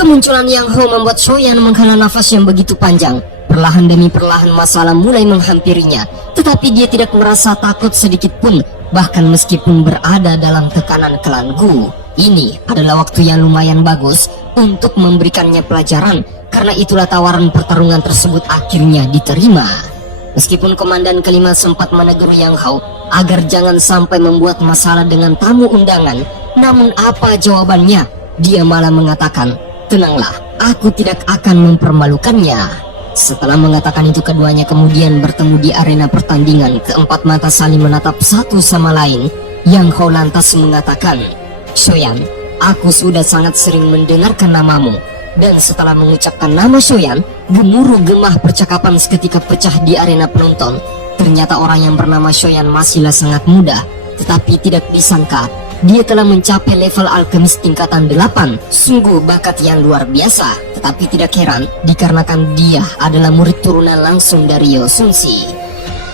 Kemunculan Yang Ho membuat Shoyan menghela nafas yang begitu panjang. Perlahan demi perlahan masalah mulai menghampirinya, tetapi dia tidak merasa takut sedikit pun, bahkan meskipun berada dalam tekanan klan Gu. Ini adalah waktu yang lumayan bagus untuk memberikannya pelajaran, karena itulah tawaran pertarungan tersebut akhirnya diterima. Meskipun komandan kelima sempat menegur Yang Ho agar jangan sampai membuat masalah dengan tamu undangan, namun apa jawabannya? Dia malah mengatakan, "Tenanglah, aku tidak akan mempermalukannya." Setelah mengatakan itu, keduanya kemudian bertemu di arena pertandingan. Keempat mata saling menatap satu sama lain. Yang Ho lantas mengatakan, "Shoyan, aku sudah sangat sering mendengarkan namamu." Dan setelah mengucapkan nama Shoyan, gemuruh gemah percakapan seketika pecah di arena penonton. Ternyata orang yang bernama Shoyan masihlah sangat muda, tetapi tidak disangka dia telah mencapai level alkemis tingkatan 8. Sungguh bakat yang luar biasa. Tetapi tidak heran dikarenakan dia adalah murid turunan langsung dari Yosunshi.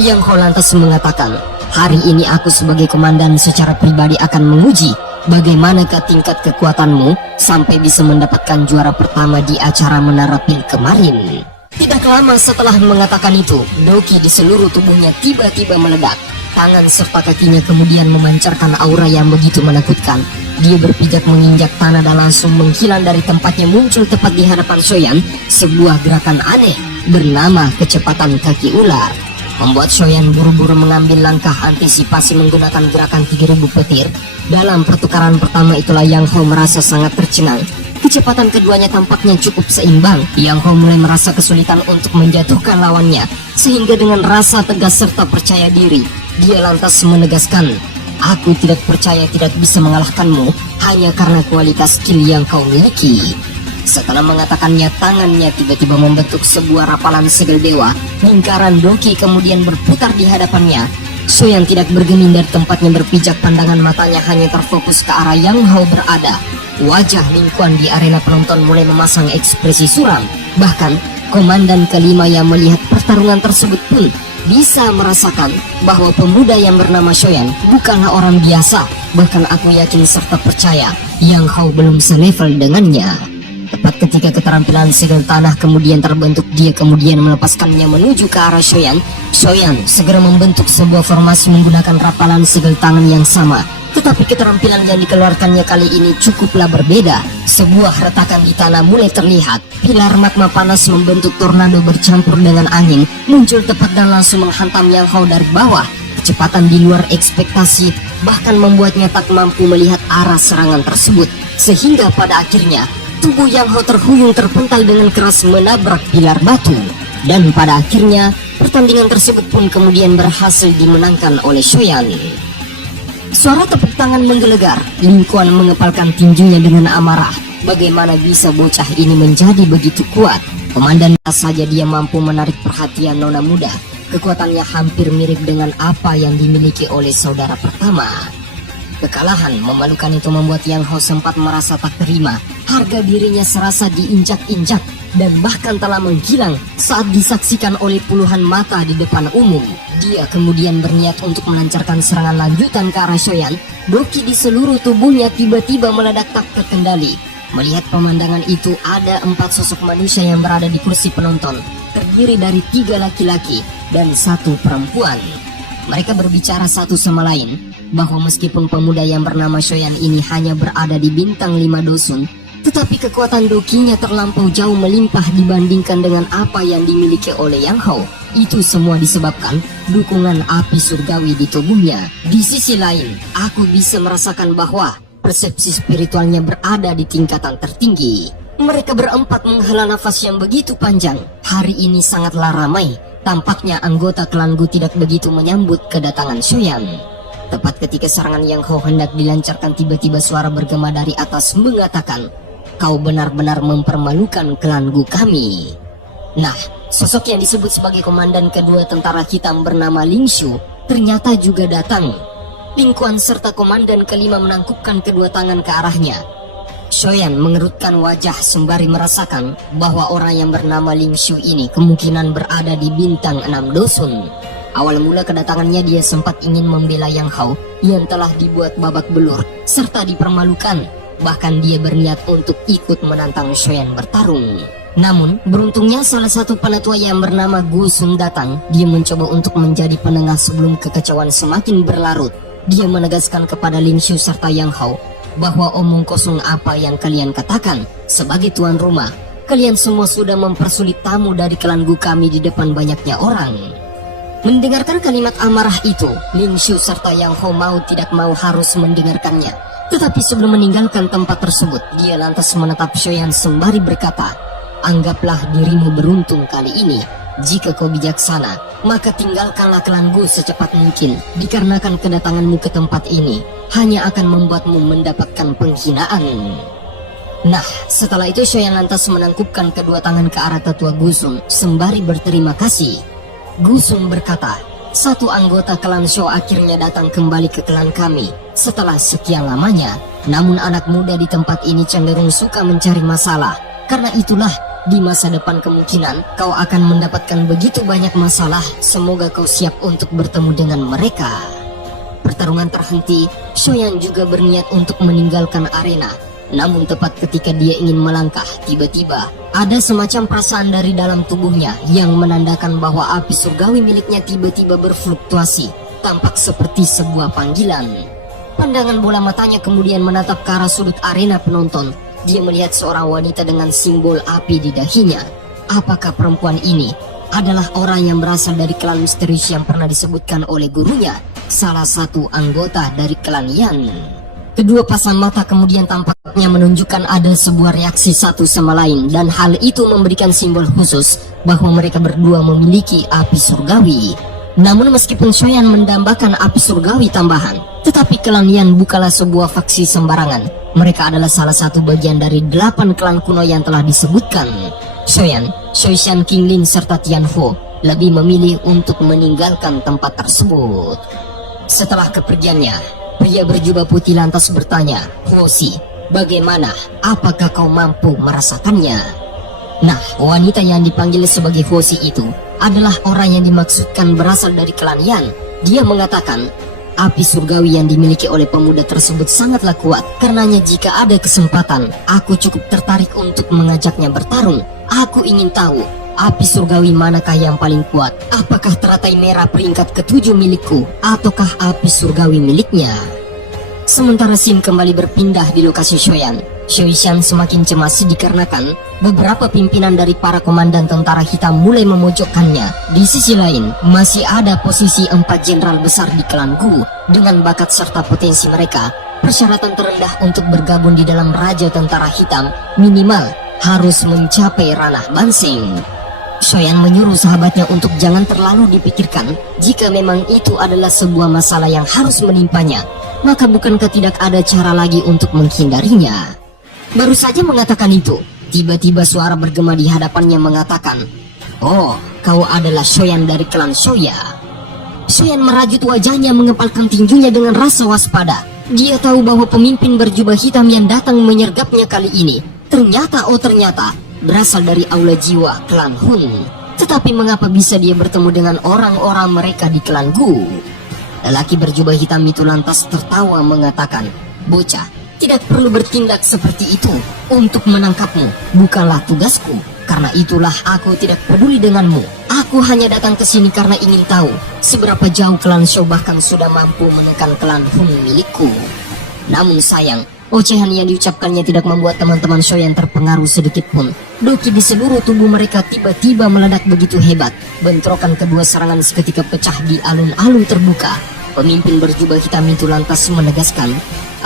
Yang Ho lantas mengatakan, "Hari ini aku sebagai komandan secara pribadi akan menguji bagaimanakah tingkat kekuatanmu sampai bisa mendapatkan juara pertama di acara Menara Pil kemarin." Tidak lama setelah mengatakan itu, Doki di seluruh tubuhnya tiba-tiba meledak. Tangan serta kakinya kemudian memancarkan aura yang begitu menakutkan. Dia berpijak menginjak tanah dan langsung menghilang dari tempatnya, muncul tepat di hadapan Shoyan. Sebuah gerakan aneh bernama kecepatan kaki ular membuat Shoyan buru-buru mengambil langkah antisipasi menggunakan gerakan 3000 petir. Dalam pertukaran pertama itulah Yang Ho merasa sangat tercengang. Kecepatan keduanya tampaknya cukup seimbang. Yang Ho mulai merasa kesulitan untuk menjatuhkan lawannya, sehingga dengan rasa tegas serta percaya diri, dia lantas menegaskan, "Aku tidak percaya tidak bisa mengalahkanmu hanya karena kualitas skill yang kau miliki." Setelah mengatakannya, tangannya tiba-tiba membentuk sebuah rapalan segel dewa. Lingkaran Doki kemudian berputar di hadapannya. Shoyan tidak bergeming dari tempatnya, berpijak, pandangan matanya hanya terfokus ke arah Yang Ho berada. Wajah Lingkuan di arena penonton mulai memasang ekspresi suram. Bahkan komandan kelima yang melihat pertarungan tersebut pun bisa merasakan bahwa pemuda yang bernama Shoyan bukanlah orang biasa. Bahkan aku yakin serta percaya Yang Ho belum selevel dengannya. Tepat ketika keterampilan segel tanah kemudian terbentuk, dia kemudian melepaskannya menuju ke arah Shoyan. Shoyan segera membentuk sebuah formasi menggunakan rapalan segel tangan yang sama. Tetapi keterampilan yang dikeluarkannya kali ini cukuplah berbeda. Sebuah retakan di tanah mulai terlihat. Pilar magma panas membentuk tornado bercampur dengan angin, muncul tepat dan langsung menghantam Yang Ho dari bawah. Kecepatan di luar ekspektasi bahkan membuatnya tak mampu melihat arah serangan tersebut. Sehingga pada akhirnya tubuh Yang Ho terhuyung terpental dengan keras menabrak pilar batu. Dan pada akhirnya pertandingan tersebut pun kemudian berhasil dimenangkan oleh Shoyan. Suara tepuk tangan menggelegar. Lingkuan mengepalkan tinjunya dengan amarah. Bagaimana bisa bocah ini menjadi begitu kuat? Komandan saja dia mampu menarik perhatian nona muda. Kekuatannya hampir mirip dengan apa yang dimiliki oleh saudara pertama. Kekalahan memalukan itu membuat Yang Ho sempat merasa tak terima. Harga dirinya serasa diinjak-injak dan bahkan telah menghilang saat disaksikan oleh puluhan mata di depan umum. Dia kemudian berniat untuk melancarkan serangan lanjutan ke arah Shoyan. Doki di seluruh tubuhnya tiba-tiba meledak tak terkendali. Melihat pemandangan itu, ada 4 sosok manusia yang berada di kursi penonton, terdiri dari 3 laki-laki dan 1 perempuan. Mereka berbicara satu sama lain bahwa meskipun pemuda yang bernama Shoyan ini hanya berada di bintang 5 dusun, tetapi kekuatan Dokinya terlampau jauh melimpah dibandingkan dengan apa yang dimiliki oleh Yang Ho. Itu semua disebabkan dukungan api surgawi di tubuhnya. Di sisi lain, aku bisa merasakan bahwa persepsi spiritualnya berada di tingkatan tertinggi. Mereka berempat menghela nafas yang begitu panjang. Hari ini sangatlah ramai. Tampaknya anggota klan Gu tidak begitu menyambut kedatangan Shoyan. Tepat ketika serangan Yang Ho hendak dilancarkan, tiba-tiba suara bergema dari atas mengatakan, "Kau benar-benar mempermalukan klan Gu kami." Nah, sosok yang disebut sebagai komandan kedua tentara hitam bernama Ling Shu ternyata juga datang. Lingkuan serta komandan kelima menangkupkan kedua tangan ke arahnya. Shoyan mengerutkan wajah sembari merasakan bahwa orang yang bernama Ling Shu ini kemungkinan berada di bintang 6 dusun. Awal mula kedatangannya dia sempat ingin membela Yang Ho yang telah dibuat babak belur serta dipermalukan. Bahkan dia berniat untuk ikut menantang Shoyan bertarung. Namun, beruntungnya salah satu penatua yang bernama Gu Sun datang. Dia mencoba untuk menjadi penengah sebelum kekacauan semakin berlarut. Dia menegaskan kepada Lin Xiu serta Yang Hao bahwa omong kosong apa yang kalian katakan. Sebagai tuan rumah, kalian semua sudah mempersulit tamu dari klan Gu kami di depan banyaknya orang. Mendengarkan kalimat amarah itu, Lin Xiu serta Yang Hao mau tidak mau harus mendengarkannya. Tetapi sebelum meninggalkan tempat tersebut, dia lantas menatap Shoyan sembari berkata, "Anggaplah dirimu beruntung kali ini. Jika kau bijaksana, maka tinggalkanlah klan Gu secepat mungkin. Dikarenakan kedatanganmu ke tempat ini hanya akan membuatmu mendapatkan penghinaan." Nah, setelah itu Shoyan lantas menangkupkan kedua tangan ke arah tetua Gu Sun sembari berterima kasih. Gu Sun berkata, "Satu anggota klan Shou akhirnya datang kembali ke klan kami setelah sekian lamanya. Namun anak muda di tempat ini cenderung suka mencari masalah. Karena itulah, di masa depan kemungkinan kau akan mendapatkan begitu banyak masalah. Semoga kau siap untuk bertemu dengan mereka." Pertarungan terhenti. Shoyan juga berniat untuk meninggalkan arena. Namun tepat ketika dia ingin melangkah, tiba-tiba ada semacam perasaan dari dalam tubuhnya yang menandakan bahwa api surgawi miliknya tiba-tiba berfluktuasi, tampak seperti sebuah panggilan. Pandangan bola matanya kemudian menatap ke arah sudut arena penonton. Dia melihat seorang wanita dengan simbol api di dahinya. Apakah perempuan ini adalah orang yang berasal dari klan misterius yang pernah disebutkan oleh gurunya, salah satu anggota dari klan Yan? Kedua pasang mata kemudian tampaknya menunjukkan ada sebuah reaksi satu sama lain, dan hal itu memberikan simbol khusus bahwa mereka berdua memiliki api surgawi. Namun meskipun Shoyan mendambakan api surgawi tambahan, tetapi klan Yan bukanlah sebuah faksi sembarangan. Mereka adalah salah satu bagian dari 8 klan kuno yang telah disebutkan. Shoyan, Shoishan King Lin serta Tian Ho lebih memilih untuk meninggalkan tempat tersebut. Setelah kepergiannya, pria berjubah putih lantas bertanya, "Hoshi, bagaimana? Apakah kau mampu merasakannya?" Nah, wanita yang dipanggil sebagai Hoshi itu adalah orang yang dimaksudkan berasal dari klan Yan. Dia mengatakan, api surgawi yang dimiliki oleh pemuda tersebut sangatlah kuat. Karenanya jika ada kesempatan, aku cukup tertarik untuk mengajaknya bertarung. Aku ingin tahu, api surgawi manakah yang paling kuat? Apakah teratai merah peringkat ke-7 milikku, ataukah api surgawi miliknya? Sementara Sim kembali berpindah di lokasi Shoyan, Shoishan semakin cemas dikarenakan beberapa pimpinan dari para komandan tentara hitam mulai memojokkannya. Di sisi lain, masih ada posisi 4 jenderal besar di klan Gu. Dengan bakat serta potensi mereka, persyaratan terendah untuk bergabung di dalam Raja Tentara Hitam minimal harus mencapai ranah Banseng. Shoyan menyuruh sahabatnya untuk jangan terlalu dipikirkan. Jika memang itu adalah sebuah masalah yang harus menimpanya, maka bukankah tidak ada cara lagi untuk menghindarinya? Baru saja mengatakan itu, tiba-tiba suara bergema di hadapannya mengatakan, "Oh, kau adalah Shoyan dari klan Shoya." Shoyan merajut wajahnya mengepalkan tinjunya dengan rasa waspada. Dia tahu bahwa pemimpin berjubah hitam yang datang menyergapnya kali ini ternyata berasal dari aula jiwa klan Hun. Tetapi mengapa bisa dia bertemu dengan orang-orang mereka di klan Gu? Lelaki berjubah hitam itu lantas tertawa mengatakan, "Bocah, tidak perlu bertindak seperti itu. Untuk menangkapmu bukanlah tugasku. Karena itulah aku tidak peduli denganmu. Aku hanya datang ke sini karena ingin tahu seberapa jauh klan Shou bahkan sudah mampu menekan klan Hun milikku." Namun sayang, ocehan yang diucapkannya tidak membuat teman-teman Shou yang terpengaruh sedikit pun. Doki di seluruh tubuh mereka tiba-tiba meledak begitu hebat. Bentrokan kedua serangan seketika pecah di alun-alun terbuka. Pemimpin berjubah hitam itu lantas menegaskan,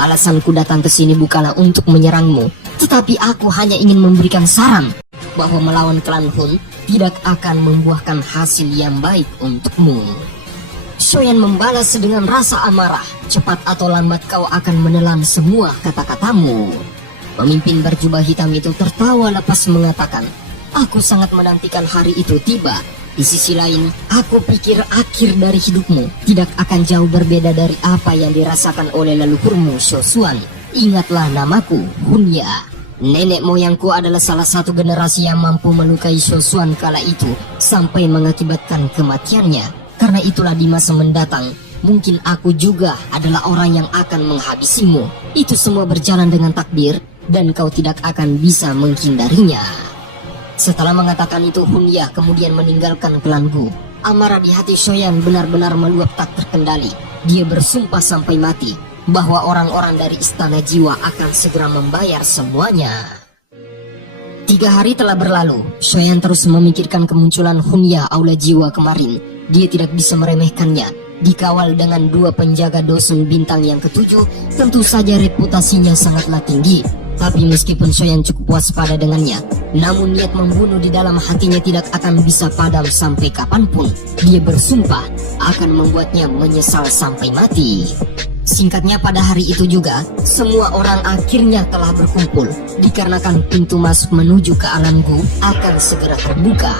"Alasanku datang ke sini bukanlah untuk menyerangmu, tetapi aku hanya ingin memberikan saran bahwa melawan klan Hun tidak akan membuahkan hasil yang baik untukmu." Shoyan membalas dengan rasa amarah, "Cepat atau lambat kau akan menelan semua kata-katamu." Pemimpin berjubah hitam itu tertawa lepas mengatakan, "Aku sangat menantikan hari itu tiba. Di sisi lain, aku pikir akhir dari hidupmu tidak akan jauh berbeda dari apa yang dirasakan oleh leluhurmu Shosuan. Ingatlah namaku, Hunya. Nenek moyangku adalah salah satu generasi yang mampu melukai Shosuan kala itu sampai mengakibatkan kematiannya. Karena itulah di masa mendatang, mungkin aku juga adalah orang yang akan menghabisimu. Itu semua berjalan dengan takdir dan kau tidak akan bisa menghindarinya. Setelah mengatakan itu, Hunya kemudian meninggalkan klan Gu. Amarah di hati Shoyan benar-benar meluap tak terkendali. Dia bersumpah sampai mati bahwa orang-orang dari Istana Jiwa akan segera membayar semuanya. 3 hari telah berlalu. Shoyan terus memikirkan kemunculan Hunya Aula Jiwa kemarin. Dia tidak bisa meremehkannya. Dikawal dengan 2 penjaga dosen bintang yang ke-7, tentu saja reputasinya sangatlah tinggi. Tapi meskipun Shoyan cukup waspada dengannya, namun niat membunuh di dalam hatinya tidak akan bisa padam sampai kapanpun. Dia bersumpah akan membuatnya menyesal sampai mati. Singkatnya, pada hari itu juga semua orang akhirnya telah berkumpul, dikarenakan pintu masuk menuju ke alam Gu akan segera terbuka.